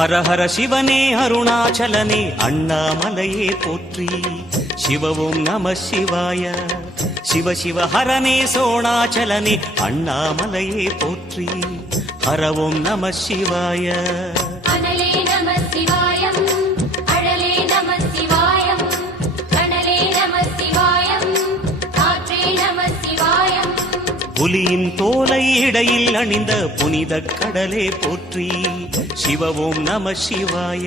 ஹர ஹர சிவனே அருணாச்சலனே அண்ணாமலையே போற்றி. சிவவும் நம சிவாய. சிவ சிவ ஹரனே சோணாச்சலனே அண்ணாமலையே போற்றி. ஹரவும் நம சிவாய. அனலே நம சிவாயம், அழலே நம சிவாயம், கனலே நம சிவாயம், காற்றே நம சிவாயம். புலியின் தோலை இடையில் அணிந்த புனித கடலே போற்றி. சிவவும் நம சிவாய.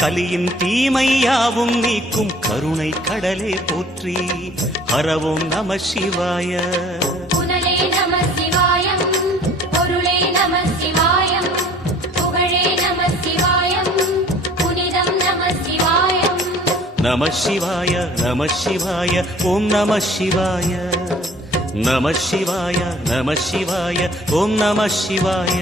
கலியின் தீமையாவும் நீக்கும் கருணை கடலே போற்றி. ஹரவும் நம சிவாய. புனலே நம சிவாயம், பொருளே நம சிவாயம், புகழே நம சிவாயம், புனிதம் நம சிவாயம். நம சிவாய நம சிவாய ஓம் நம சிவாய. நம சிவாய நம சிவாய ஓம் நம சிவாய.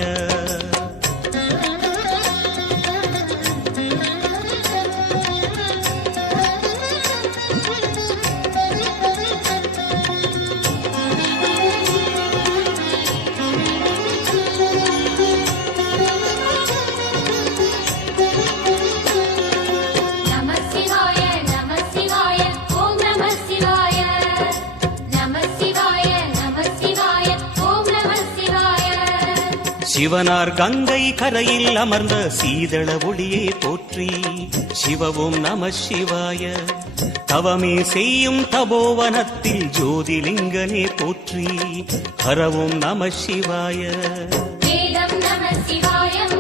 சிவனார் கங்கை கரையில் அமர்ந்த சீதள ஒளியே போற்றி. சிவவும் நம சிவாய. தவமே செய்யும் தபோவனத்தில் ஜோதிலிங்கனே போற்றி. ஹரவும் நம சிவாய. வேதம் நம சிவாயம்,